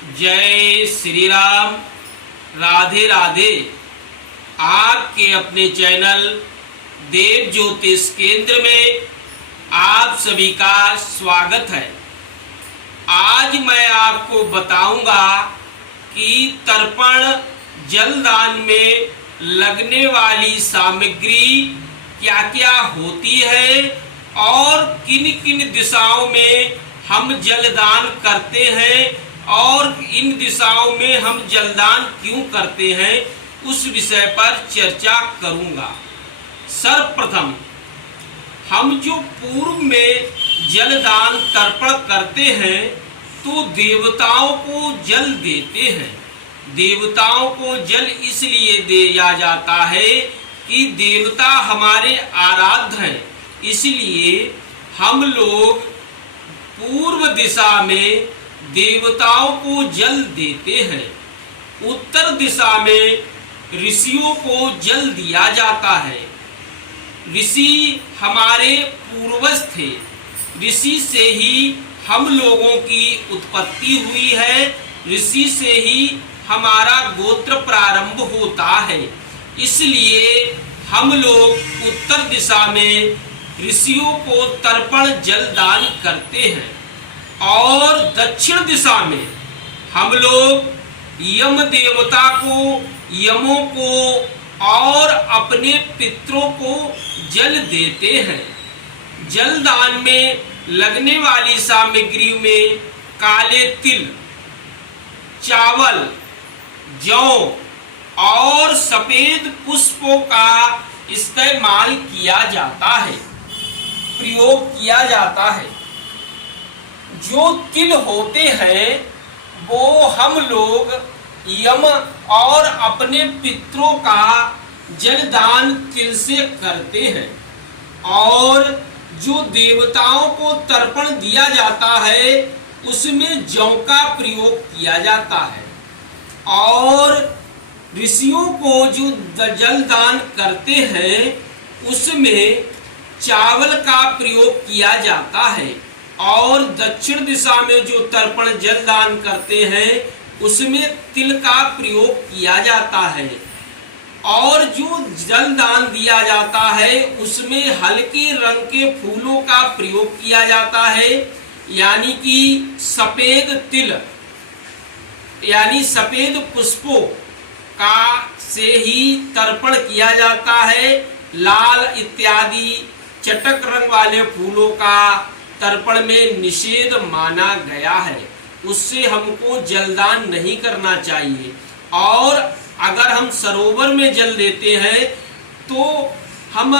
जय श्री राम। राधे राधे। आपके अपने चैनल देव ज्योतिष केंद्र में आप सभी का स्वागत है। आज मैं आपको बताऊंगा कि तर्पण जलदान में लगने वाली सामग्री क्या क्या होती है और किन किन दिशाओं में हम जलदान करते हैं और इन दिशाओं में हम जलदान क्यों करते हैं, उस विषय पर चर्चा करूंगा। सर्वप्रथम हम जो पूर्व में जलदान तर्पण करते हैं तो देवताओं को जल देते हैं। देवताओं को जल इसलिए दिया जाता है कि देवता हमारे आराध्य हैं, इसलिए हम लोग पूर्व दिशा में देवताओं को जल देते हैं। उत्तर दिशा में ऋषियों को जल दिया जाता है। ऋषि हमारे पूर्वज थे, ऋषि से ही हम लोगों की उत्पत्ति हुई है, ऋषि से ही हमारा गोत्र प्रारंभ होता है। इसलिए हम लोग उत्तर दिशा में ऋषियों को तर्पण जलदान करते हैं और दक्षिण दिशा में हम लोग यम देवता को, यमों को और अपने पितरों को जल देते हैं। जलदान में लगने वाली सामग्री में काले तिल, चावल, जौ और सफेद पुष्पों का इस्तेमाल किया जाता है, प्रयोग किया जाता है। जो तिल होते हैं वो हम लोग यम और अपने पितरों का जलदान तिल से करते हैं और जो देवताओं को तर्पण दिया जाता है उसमें जौ का प्रयोग किया जाता है और ऋषियों को जो जलदान करते हैं उसमें चावल का प्रयोग किया जाता है और दक्षिण दिशा में जो तर्पण जलदान करते हैं उसमें तिल का प्रयोग किया जाता है और जो जलदान दिया जाता है उसमें हल्के रंग के फूलों का प्रयोग किया जाता है, यानी कि सफेद तिल यानी सफेद पुष्पों का से ही तर्पण किया जाता है। लाल इत्यादि चटक रंग वाले फूलों का तर्पण में निषेध माना गया है, उससे हमको जलदान नहीं करना चाहिए। और अगर हम सरोवर में जल देते हैं तो हम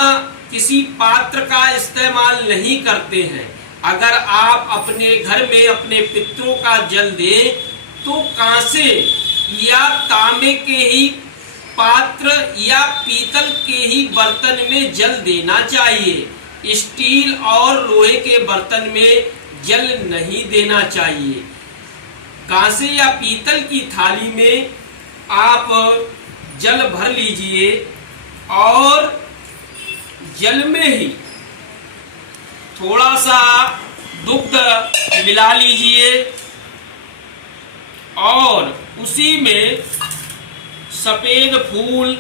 किसी पात्र का इस्तेमाल नहीं करते हैं। अगर आप अपने घर में अपने पितरों का जल दें तो कांसे या तांबे के ही पात्र या पीतल के ही बर्तन में जल देना चाहिए। स्टील और लोहे के बर्तन में जल नहीं देना चाहिए। कांसे या पीतल की थाली में आप जल भर लीजिए और जल में ही थोड़ा सा दुग्ध मिला लीजिए और उसी में सफेद फूल,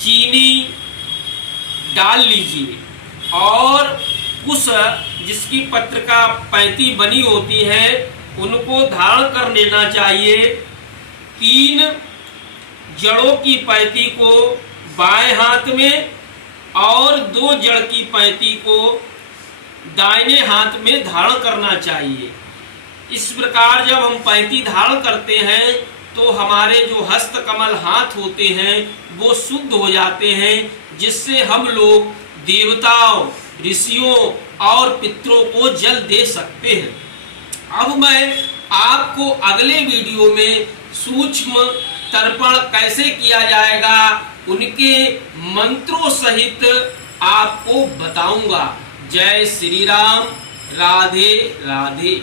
चीनी डाल लीजिए और उस जिसकी पत्र का पैंती बनी होती है उनको धारण कर लेना चाहिए। 3 जड़ों की पैंती को बाएं हाथ में और 2 जड़ की पैंती को दाहिने हाथ में धारण करना चाहिए। इस प्रकार जब हम पैंती धारण करते हैं तो हमारे जो हस्त कमल हाथ होते हैं वो शुद्ध हो जाते हैं, जिससे हम लोग देवताओं, ऋषियों और पितरों को जल दे सकते हैं। अब मैं आपको अगले वीडियो में सूक्ष्म तर्पण कैसे किया जाएगा उनके मंत्रों सहित आपको बताऊंगा। जय श्री राम। राधे राधे।